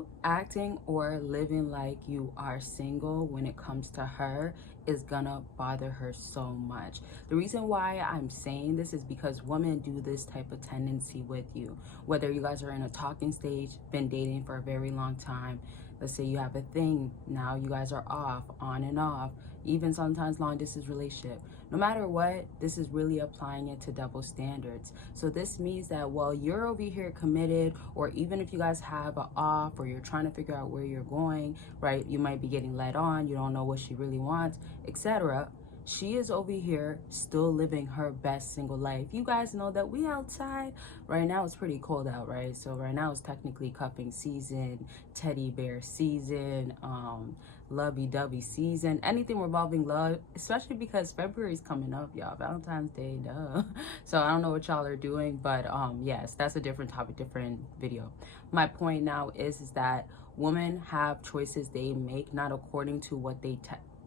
You acting or living like you are single when it comes to her is gonna bother her so much. The reason why I'm saying this is because women do this type of tendency with you. Whether you guys are in a talking stage, been dating for a very long time, let's say you have a thing, now you guys are off, on and off, even sometimes long distance relationship. No matter what, this is really applying it to double standards. So this means that while you're over here committed, or even if you guys have an off or you're trying to figure out where you're going, right? You might be getting led on, you don't know what she really wants, etc. She is over here still living her best single life. You guys know that we outside right now. It's pretty cold out, right? So right now it's technically cuffing season, teddy bear season, lovey-dovey season, anything revolving love, especially because February's coming up, y'all. Valentine's Day, duh. So I don't know what y'all are doing, but yes, that's a different topic, different video. My point now is that women have choices they make, not according to what they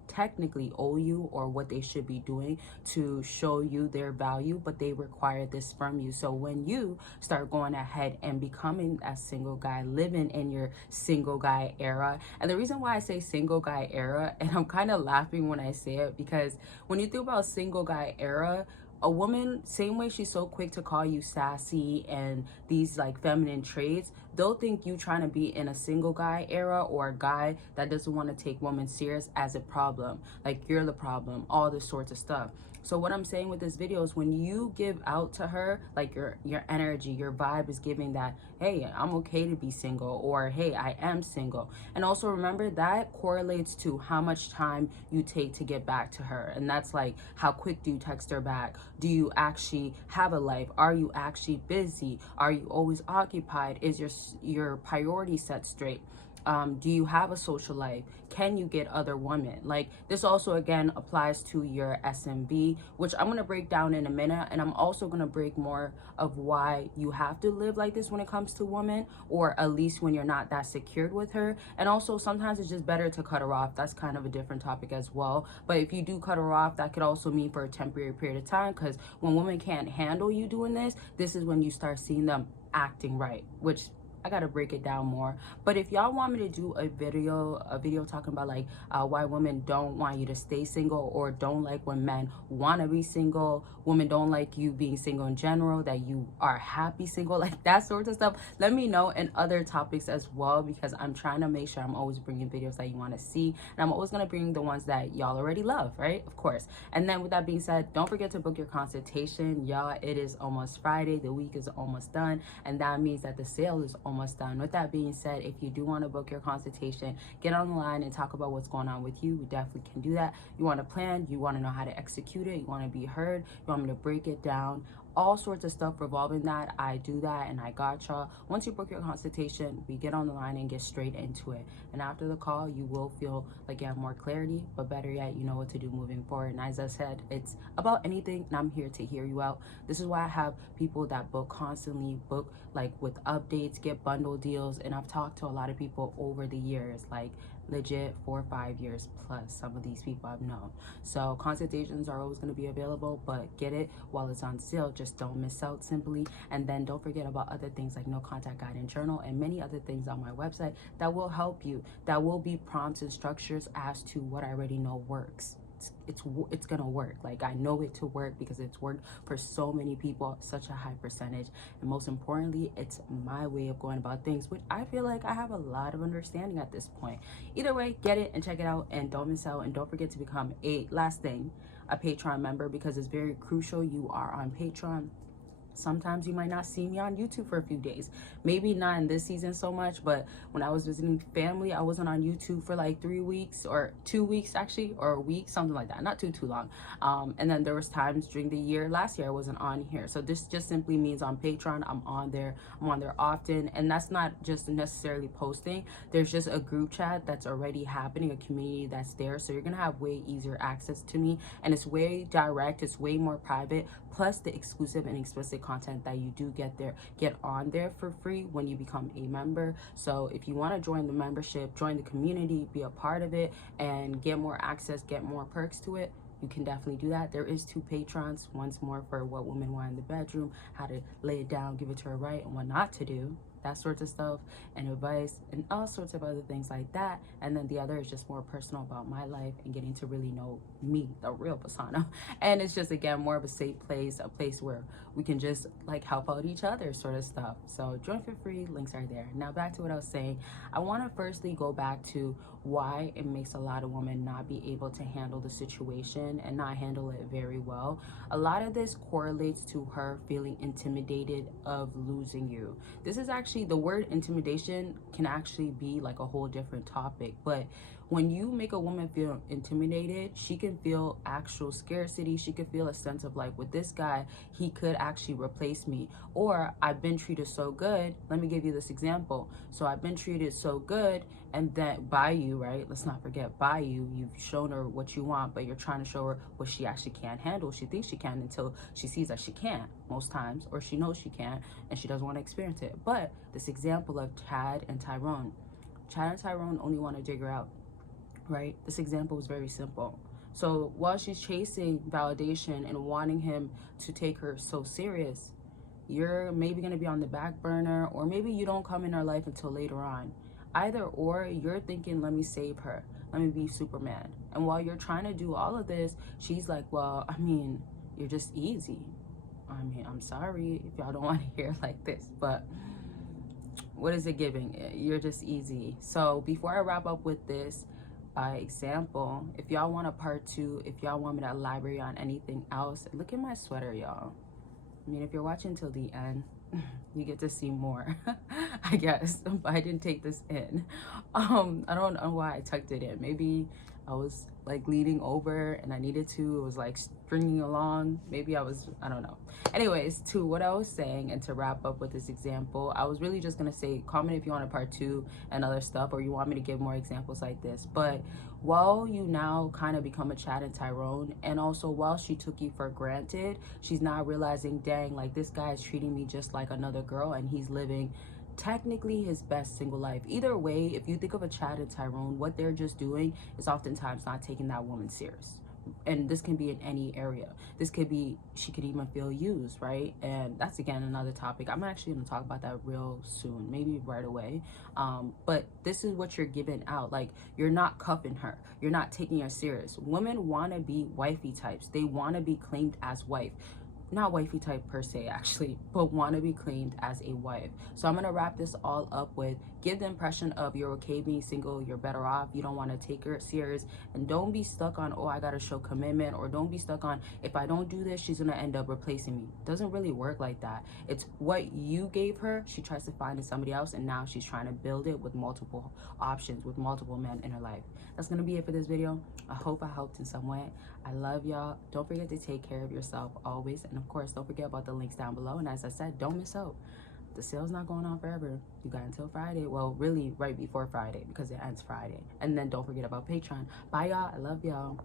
technically owe you or what they should be doing to show you their value, but they require this from you. So when you start going ahead and becoming a single guy, living in your single guy era, and the reason why I say single guy era, and I'm kind of laughing when I say it, because when you think about single guy era, a woman, same way she's so quick to call you sassy and these like feminine traits, they'll think you trying to be in a single guy era or a guy that doesn't want to take women serious as a problem. Like you're the problem, all this sorts of stuff. So what I'm saying with this video is when you give out to her, like your energy, your vibe is giving that, hey, I'm okay to be single, or hey, I am single. And also remember that correlates to how much time you take to get back to her. And that's like, how quick do you text her back? Do you actually have a life? Are you actually busy? Are you always occupied? Is your priority set straight? Do you have a social life? Can you get other women? Like this also again applies to your SMB, which I'm gonna break down in a minute, and I'm also gonna break more of why you have to live like this when it comes to women, or at least when you're not that secured with her. And also sometimes it's just better to cut her off. That's kind of a different topic as well. But if you do cut her off, that could also mean for a temporary period of time, because when women can't handle you doing this, this is when you start seeing them acting right, which I gotta break it down more. But if y'all want me to do a video talking about like why women don't want you to stay single, or don't like when men want to be single, women don't like you being single in general, that you are happy single, like that sort of stuff, let me know, and other topics as well, because I'm trying to make sure I'm always bringing videos that you want to see, and I'm always going to bring the ones that y'all already love, right? Of course. And then with that being said, don't forget to book your consultation, y'all. It is almost Friday, the week is almost done, and that means that the sale is almost done. With that being said, if you do want to book your consultation, get on the line and talk about what's going on with you. We definitely can do that. You want to plan, you want to know how to execute it, you want to be heard, you want me to break it down, all sorts of stuff revolving that, I do that, and I got y'all. Once you book your consultation, we get on the line and get straight into it. And after the call, you will feel like you have more clarity, but better yet, you know what to do moving forward. And as I said, it's about anything, and I'm here to hear you out. This is why I have people that book constantly, book like with updates, get bundle deals, and I've talked to a lot of people over the years, like legit 4 or 5 years plus. Some of these people I've known. So consultations are always going to be available, but get it while it's on sale. Just don't miss out simply. And then don't forget about other things like no contact guide and journal, and many other things on my website that will help you, that will be prompts and structures as to what I already know works. It's gonna work. Like I know it to work because it's worked for so many people, such a high percentage. And most importantly, it's my way of going about things, which I feel like I have a lot of understanding at this point. Either way, get it and check it out, and don't miss out. And don't forget to become a Patreon member, because it's very crucial you are on Patreon. Sometimes you might not see me on YouTube for a few days. Maybe not in this season so much, but when I was visiting family, I wasn't on YouTube for like 3 weeks or 2 weeks actually, or a week, something like that. Not too long. And then there was times during the year, last year I wasn't on here. So this just simply means on Patreon, I'm on there often. And that's not just necessarily posting. There's just a group chat that's already happening, a community that's there. So you're gonna have way easier access to me, and it's way direct, it's way more private, plus the exclusive and explicit content that you do get on there for free when you become a member. So if you want to join the membership, join the community, be a part of it, and get more access, get more perks to it, you can definitely do that. There is 2 patrons, once more for what women want in the bedroom, how to lay it down, give it to her right, and what not to do. that sorts of stuff, and advice and all sorts of other things like that. And then the other is just more personal about my life and getting to really know me, the real persona. And it's just, again, more of a safe place, a place where we can just like help out each other sort of stuff. So join for free, links are there. Now back to what I was saying. I want to firstly go back to why it makes a lot of women not be able to handle the situation and not handle it very well. A lot of this correlates to her feeling intimidated of losing you. This is actually, the word intimidation can actually be like a whole different topic, but when you make a woman feel intimidated, she can feel actual scarcity. She could feel a sense of like, with this guy, he could actually replace me. Or I've been treated so good. Let me give you this example. So I've been treated so good, and then by you, right? Let's not forget, by you, you've shown her what you want, but you're trying to show her what she actually can't handle. She thinks she can until she sees that she can't most times, or she knows she can't and she doesn't want to experience it. But this example of Chad and Tyrone only want to dig her out, right? This example is very simple. So while she's chasing validation and wanting him to take her so serious, you're maybe going to be on the back burner, or maybe you don't come in her life until later on. Either or, you're thinking, let me save her, let me be Superman. And while you're trying to do all of this, she's like, well, I mean, you're just easy. I mean, I'm sorry if y'all don't want to hear like this, but what is it giving? You're just easy. So before I wrap up with this example, if y'all want a part 2, if y'all want me to elaborate on anything else, look at my sweater, y'all. I mean, if you're watching till the end, you get to see more, I guess, but I didn't take this in. I don't know why I tucked it in. Maybe I was like leaning over and I needed to. It was like stringing along. Maybe I don't know. Anyways, to what I was saying, and to wrap up with this example, I was really just gonna say, comment if you want a part 2 and other stuff, or you want me to give more examples like this. But while you now kind of become a Chad and Tyrone, and also while she took you for granted, she's not realizing, dang, like this guy is treating me just like another girl, and he's living technically his best single life. Either way, if you think of a Chad and Tyrone, what they're just doing is oftentimes not taking that woman serious. And this can be in any area. This could be, she could even feel used, right? And that's, again, another topic. I'm actually going to talk about that real soon, maybe right away. But this is what you're giving out. Like, you're not cuffing her, you're not taking her serious. Women want to be wifey types. They want to be claimed as wife. Not wifey type per se, actually, but want to be claimed as a wife. So I'm going to wrap this all up with, give the impression of you're okay being single, you're better off, you don't want to take her serious, and don't be stuck on, oh, I got to show commitment, or don't be stuck on, if I don't do this, she's going to end up replacing me. It doesn't really work like that. It's what you gave her, she tries to find in somebody else, and now she's trying to build it with multiple options, with multiple men in her life. That's going to be it for this video. I hope I helped in some way. I love y'all. Don't forget to take care of yourself always. And of course, don't forget about the links down below. And as I said, don't miss out. The sale's not going on forever. You got until Friday. Well, really right before Friday, because it ends Friday. And then don't forget about Patreon. Bye, y'all. I love y'all.